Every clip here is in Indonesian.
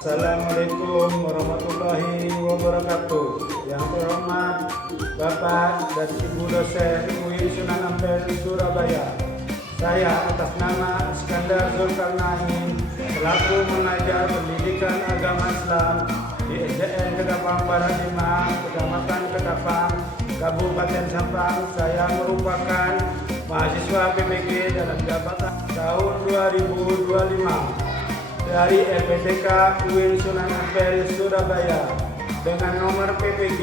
Assalamualaikum warahmatullahi wabarakatuh. Yang terhormat Bapak dan Ibu dosen UIN Sunan Ampel Surabaya. Saya atas nama Iskandar Zulkarnain selaku mengajar pendidikan agama Islam di SDN Ketapang Barat 5, Kecamatan Ketapang, Kabupaten Sampang. Saya merupakan mahasiswa PPG dalam jabatan tahun 2025 dari LPDK UIN Sunan Ampel Surabaya dengan nomor PPG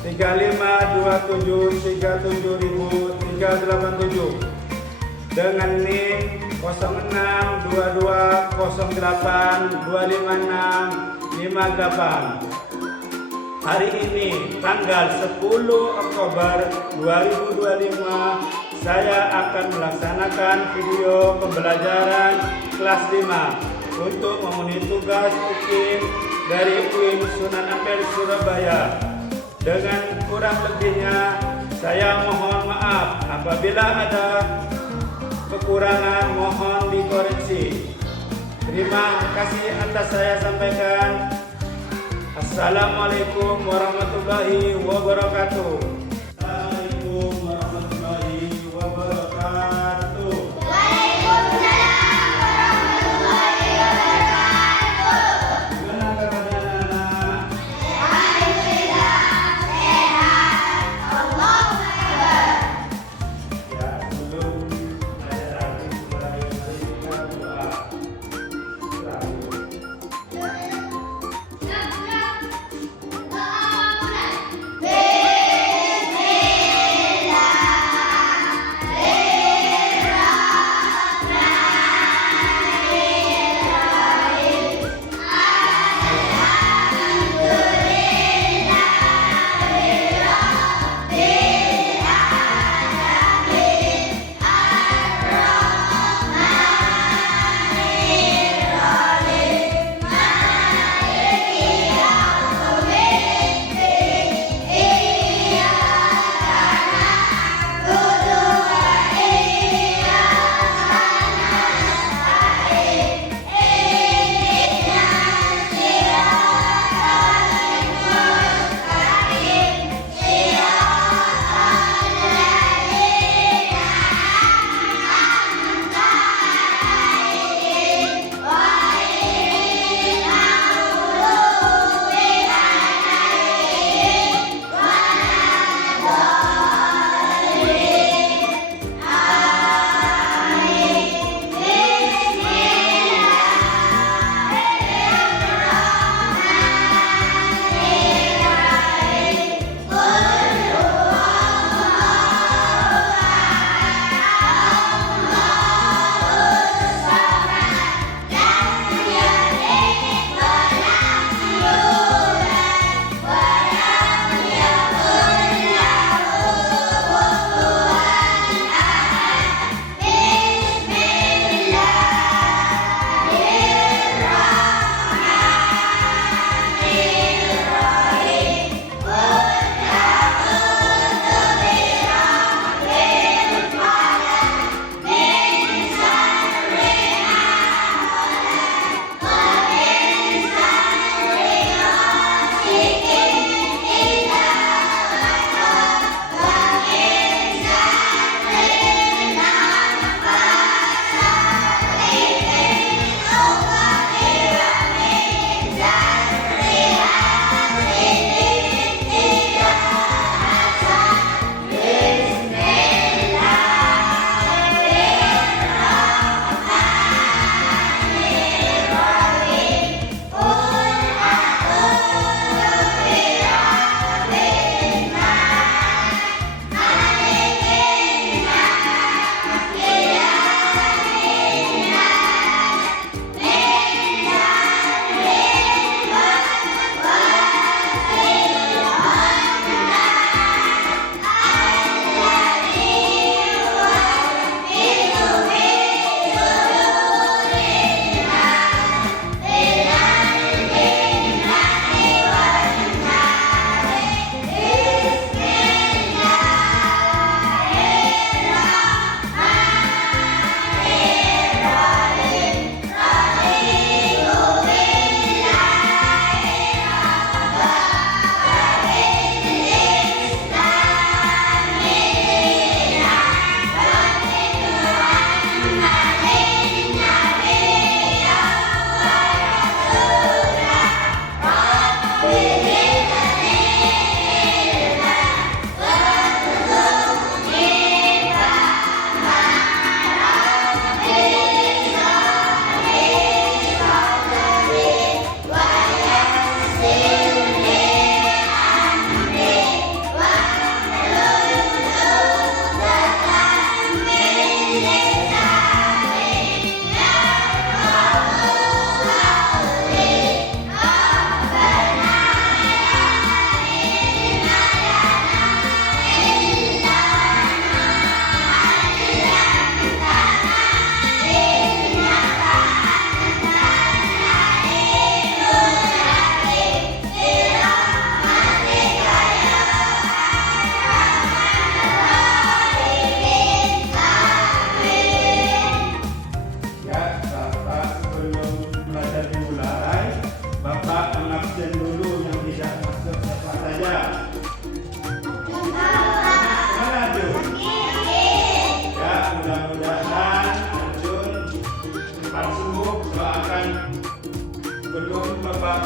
3527370387 dengan NIM 062208255658. Hari ini tanggal 10 Oktober 2025 saya akan melaksanakan video pembelajaran kelas 5 untuk memenuhi tugas UKIM dari UIN Sunan Ampel Surabaya. Dengan kurang lebihnya saya mohon maaf. Apabila ada kekurangan mohon dikoreksi. Terima kasih atas saya sampaikan. Assalamualaikum warahmatullahi wabarakatuh. Assalamualaikum warahmatullahi wabarakatuh. Waalaikumsalam warahmatullahi wabarakatuh. Gimana keadaan anak? Alhamdulillah sehat. Allahu Akbar. Ya, sebelum saya mulai kita doa.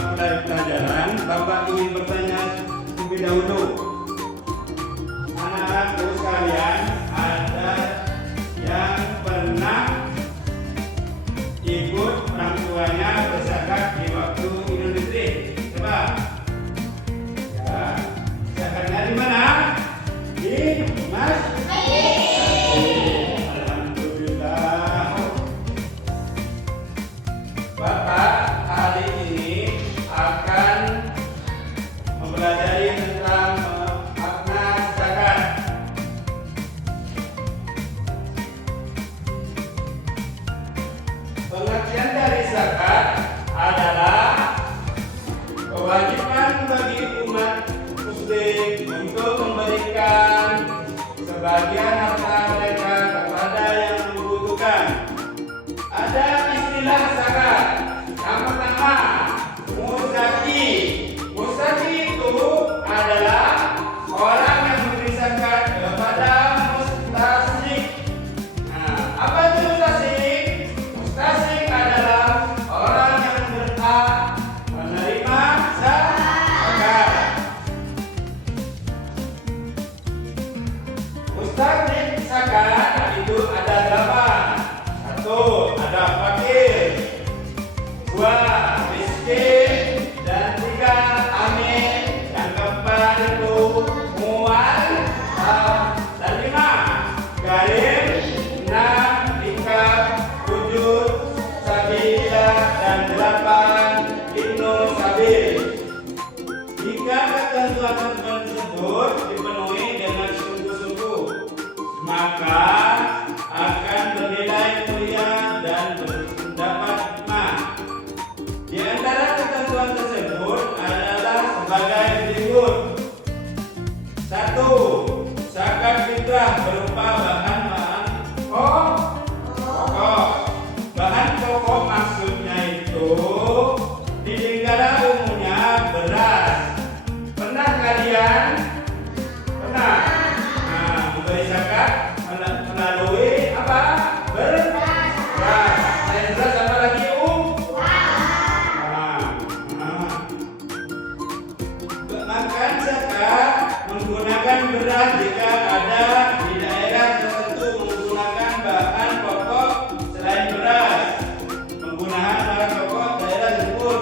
mempelajari pelajaran, Bapak ingin bertanya terlebih dahulu. Anak-anakku sekalian, ada yang pernah ikut orang tuanya berzakat di waktu Idul Fitri? Coba. Ya, zakatnya di mana? Di Mas? Alhamdulillah. Bapak hari ini akan mempelajari tentang makna zakat. Pengertian dari zakat adalah kewajiban bagi umat muslim untuk memberikan sebagian harta mereka kepada yang membutuhkan. Ada istilah zakat. Yang pertama, muzaki. Muzaki itu adalah orang yang memberi zakat kepada mustasik. Nah, apa itu mustasik? Mustasik adalah orang yang berhak menerima zakat. Mustasik zakat itu ada 8. 1. Ada fakir. 2. Miskin. Dan 3. Amin. Yang keempat itu mual. Dan 5. Garim. 6. Ikab. 7. Sabila. Dan 8. Ibnu Sabil. Jika ketentuan tersebut dipenuhi dengan sungguh-sungguh, maka akan bernilai mulia dan mendapat hikmah. Di antara ketentuan tersebut adalah sebagai berikut. 1. Zakat fitrah berupa bahan-bahan pokok. Bahan pokok maksudnya itu di negara umumnya beras. Pernah kalian? Pernah? Nah, memberi zakat melalui apa? Beras. Selain beras apa lagi? Makan zakat menggunakan beras jika ada di daerah tertentu menggunakan bahan pokok selain beras. Menggunakan bahan pokok daerah tersebut.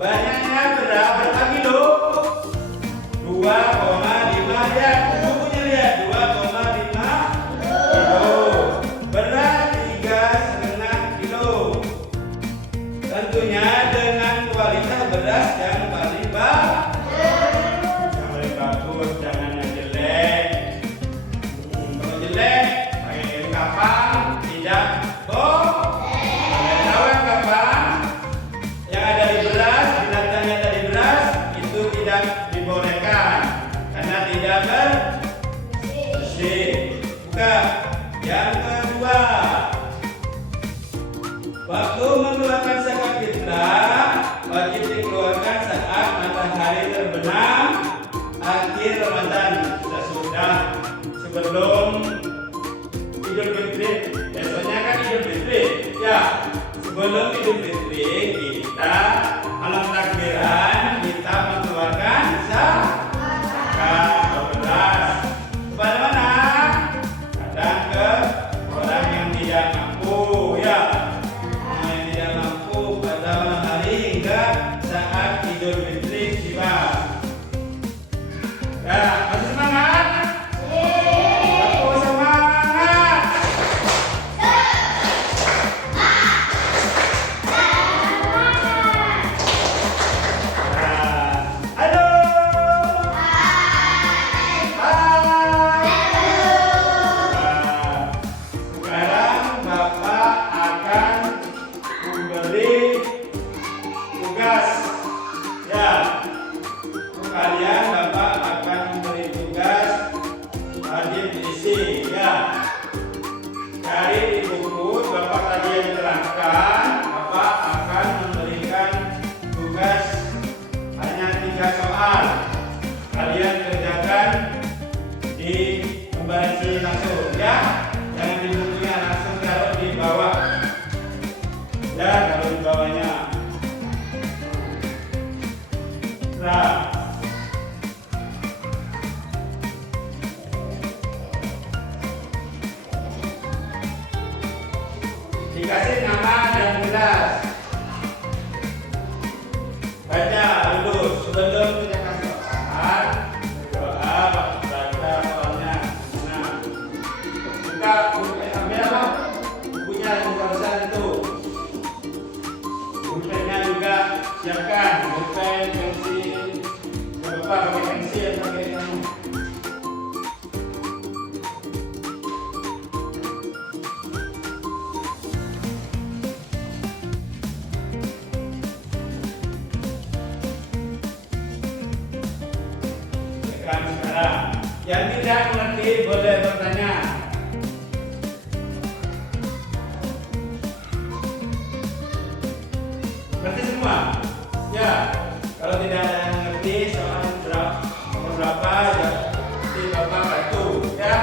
Banyaknya beras berapa kilo? 2,5 ya. Bukunya lihat 2,5 kilo. Beras 3,5 kilo. Tentunya dengan kualitas beras yang paling bagus, jangan yang jelek. Kalau jelek pakai kayu kapang, tidak boleh. Tahu yang kapang yang ada di beras, binatangnya ada di beras, itu tidak dibolehkan karena tidak bersih. Bukan. Yang kedua, waktu mengeluarkan zakat fitrah wajib dikeluarkan saat matahari terbenam akhir Ramadan, sudah sebelum Idul Fitri. Biasanya kan Idul Fitri. Ya, sebelum Idul Fitri kita malam takbiran kita mengeluarkan zakat beras. Kepada mana? Kadang ke orang yang tidak mampu, ya. Orang yang tidak mampu pada malam hari hingga saat Idul Fitri tiba. Ya, masih semangat? Aku semangat. Halo. Sekarang Bapak akan memberi tugas baca dulu sebelum kita kasih soal. Berdoa baca soalnya. Nah, buka ambil apa? Bukunya yang besar itu. Pulpennya juga siapkan. Pulpen, pensil. Bapak pakai pensil, pakai kamu. Sekarang, yang tidak mengerti boleh bertanya. Ngerti semua? Ya. Kalau tidak ada yang ngerti soal nomor berapa, ya nanti Bapak bantu, ya.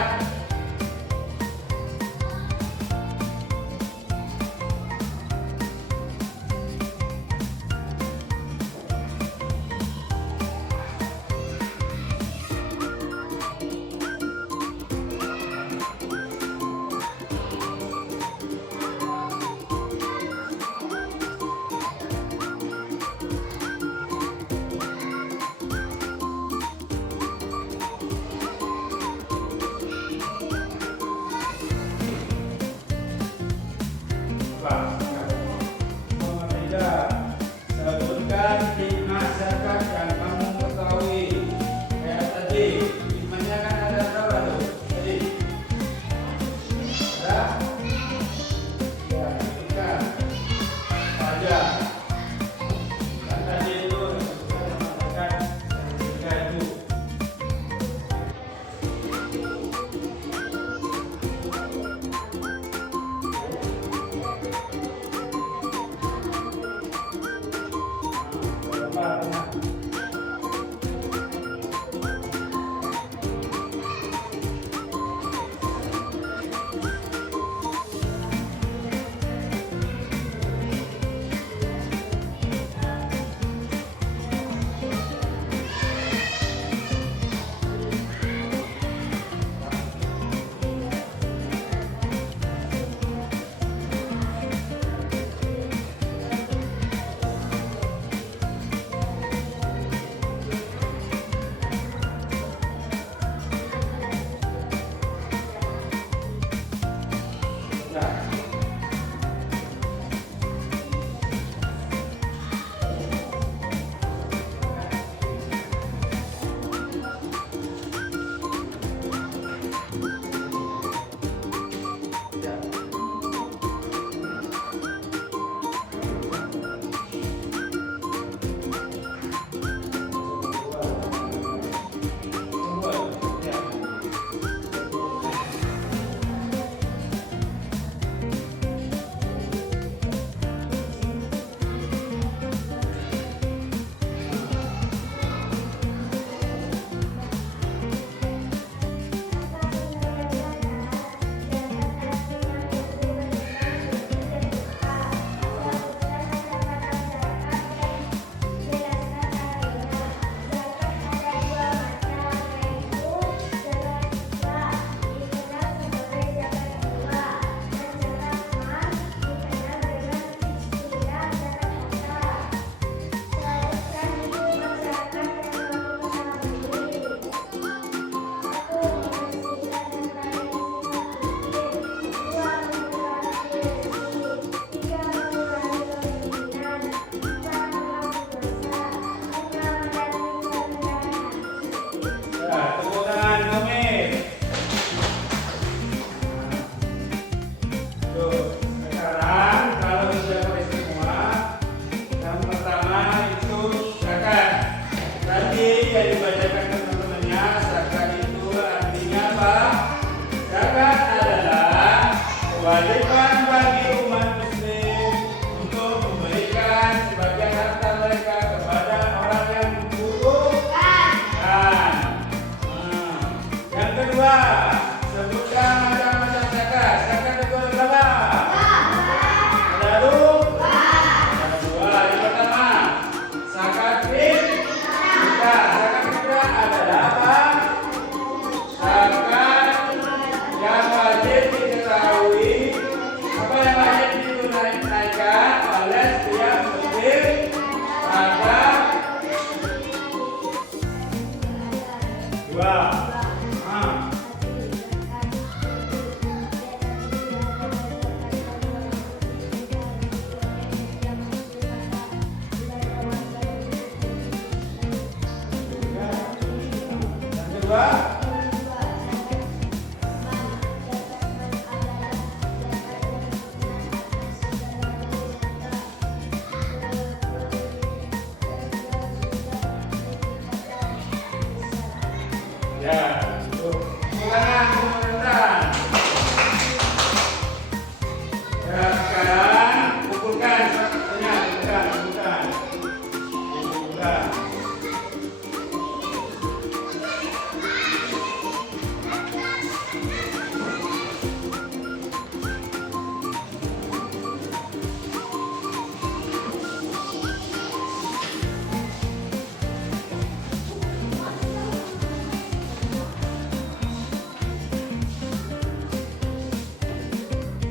Coba.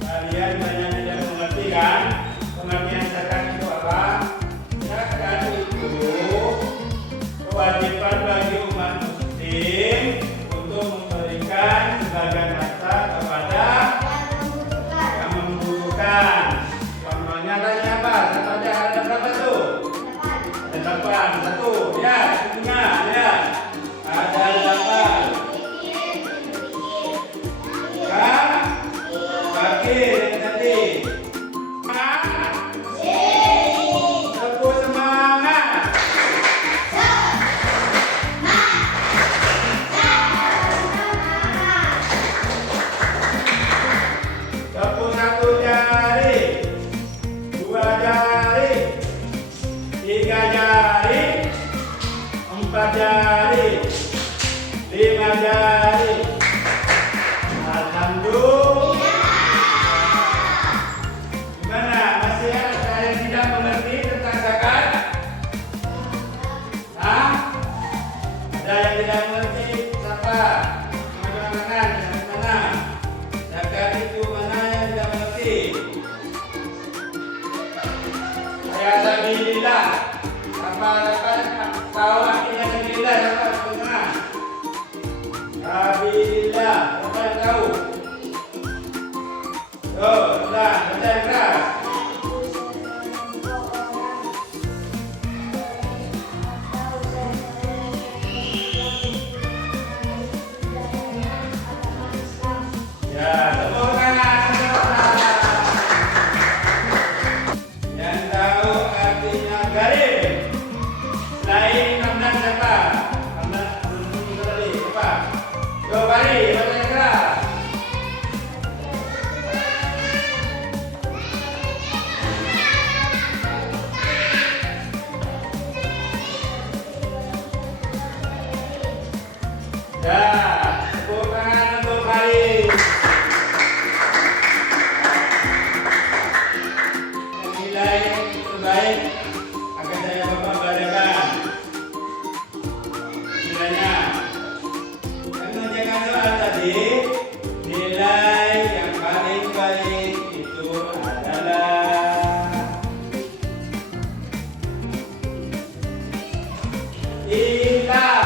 Kalian banyak tidak mengerti kan? Pengertian zakat itu apa? Zakat itu kewajiban bagi umat muslim untuk memberikan sebagian harta kepada yang membutuhkan. Contohnya tanya apa? Contohnya ada berapa tuh? Ada 8. Satu, ya, itunya, ya. Ada 8. Fakir yang tadi. Tepuk semangat. Tepuk 1 jari, 2 jari, 3 jari, 4 jari, 5 jari. Alhamdulillah. Gimana? Masih ada yang tidak mengerti tentang zakat? Hah? Ada yang tidak mengerti? Siapa? Tangan dari mana? Zakat itu mana yang tidak mengerti? Saya sabilillah. Apa tahu artinya sabilillah? Siapa semua? Sabilillah. Siapa yang tahu? Oh, sudah, baca yang keras. Ya, tepuk tangan. Yang tahu artinya garib. Selain Ramdan siapa? Ramdan tadi siapa? Yo, Bari, baca yang keras. Ya, tepuk tangan untuk Bari. Nilai terbaik akan saya Bapak bacakan. Nilainya. Karena jangan soal tadi, nilai yang paling baik itu adalah ikhlas.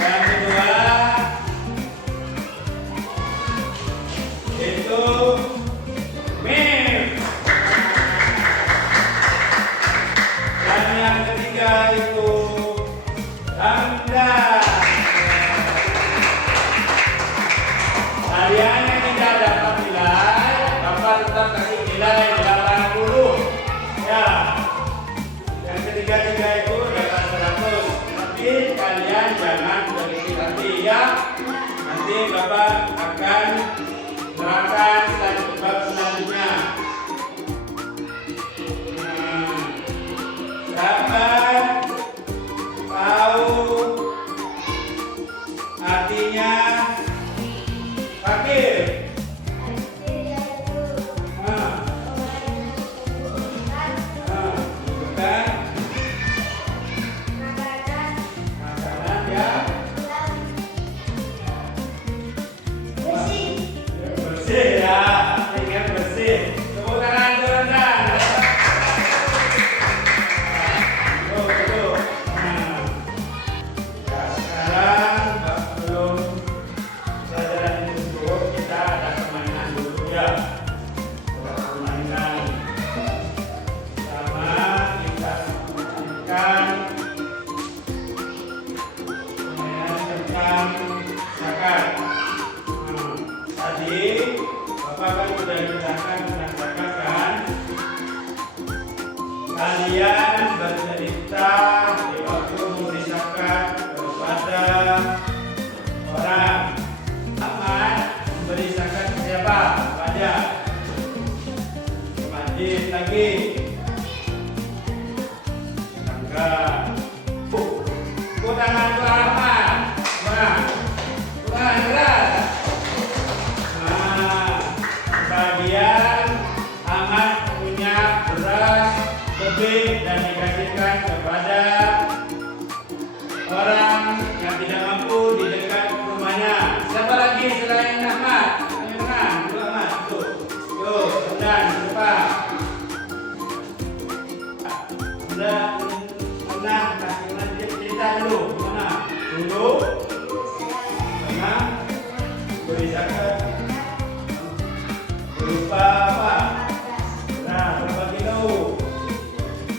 Yang kedua itu mim. Dan yang ketiga itu hamdah. Kalian yang tidak dapat nilai, Bapak tetap kasih nilai 80. Ya. Yang ketiga-tiga itu dapat 100. Tapi kalian jangan berhenti hati ya. Nanti Bapak akan menerangkan bab selanjutnya. Dapat tahu artinya fakir. Bukan makanan ya. Bersih ya, ingat bersih. Tepuk tangan untuk Ramdan. Tuh. Ya, sekarang belum pelajaran ini cukup, kita ada permainan dulu ya. Ada permainan. Sama kita lanjutkan permainan tentang zakat. Tadi Bapak kan sudah jelaskan tentang zakat kan? Kalian bercerita di waktu memberi zakat kepada orang. Ahmad memberi zakat ke siapa? Kepada Lanjut lagi. Angkat. Tangan ke Ahmad. Nah, gerak. Nah, bagian Ahmad punya beras lebih dan dikasihkan kepada orang yang tidak mampu di dekat rumahnya. Siapa lagi selain Ahmad? Ayo Ahmad, dulu Ahmad, tuh, kemudian depan. Nah, cerita dulu, gimana? Dulu, mana? Beri zakat. Berupa apa? Nah, berapa kilo?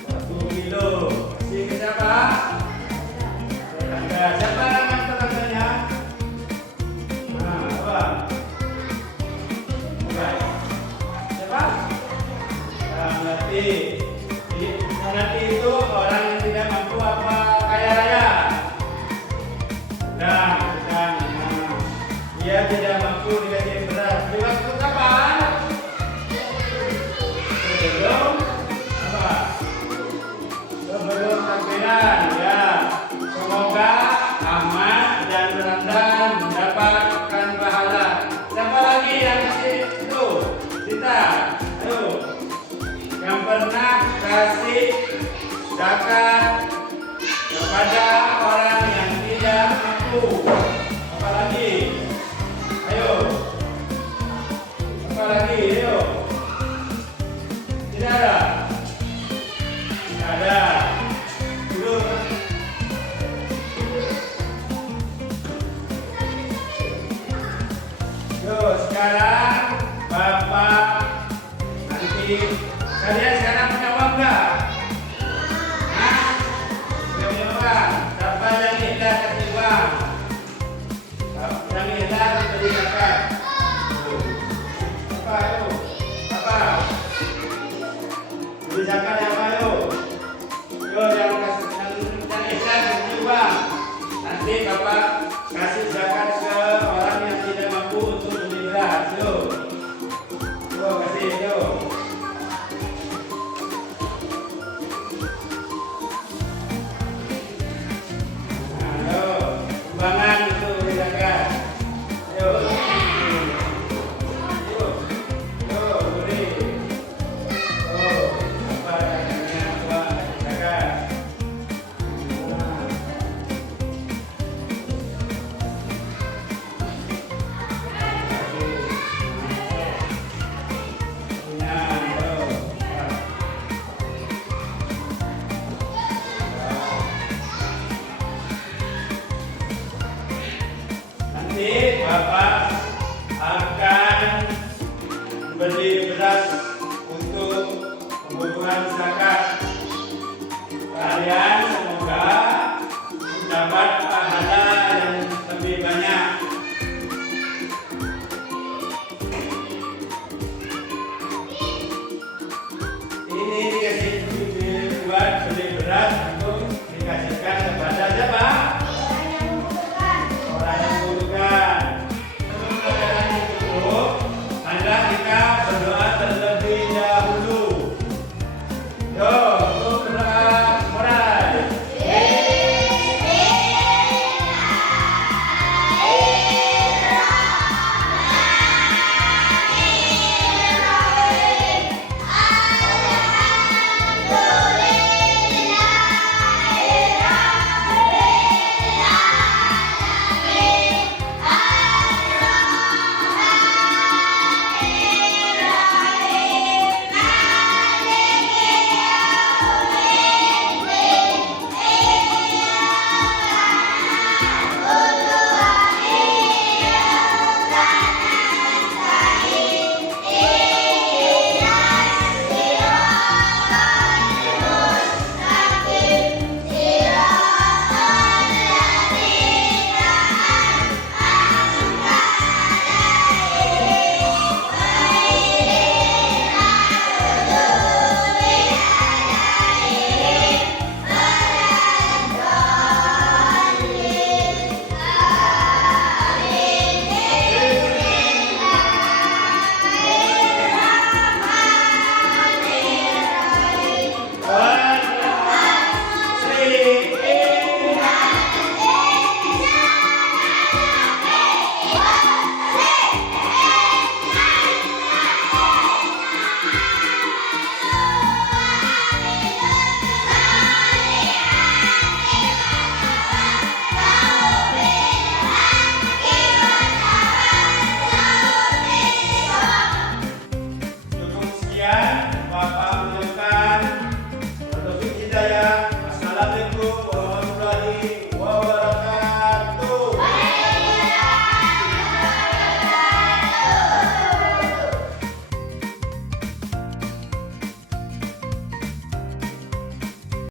1 kilo. Kasih ke siapa? Tetangga. Siapa nama tetangganya? Nah, apa? Siapa? Nanti. Nanti itu orang yang tidak mampu apa kaya raya. Nah, dia tidak mampu dikasih beras. Diwaktu kapan? Sebelum apa? Sebelum takbiran, ya. Semoga Ahmad dan Randan mendapatkan pahala. Siapa lagi yang kasih itu? Kita. Ayo. Yang pernah kasih zakat kepada orang yang tidak mampu. Apa lagi? Ayo. Apa lagi? Ayo. Tidak ada. Tidak ada. Duduk. Yuk, sekarang Bapak nanti kalian sekarang punya uang nggak? Hah? Punya uang? Siapa yang ikhlas kasih uang? Yang ikhlas beri zakat. Apa itu? Apa? Beri zakat apa itu? Yo, yang ikhlas kasih uang. Nanti Bapak kasih zakat ke orang yang tidak mampu untuk beli beras. Yo, yo kasih yo. Sumbangan untuk beri zakat. Ayo. Beri. Apa zakatnya? Uang zakat. Nanti Bapak akan beli beras untuk kebutuhan sehari-hari.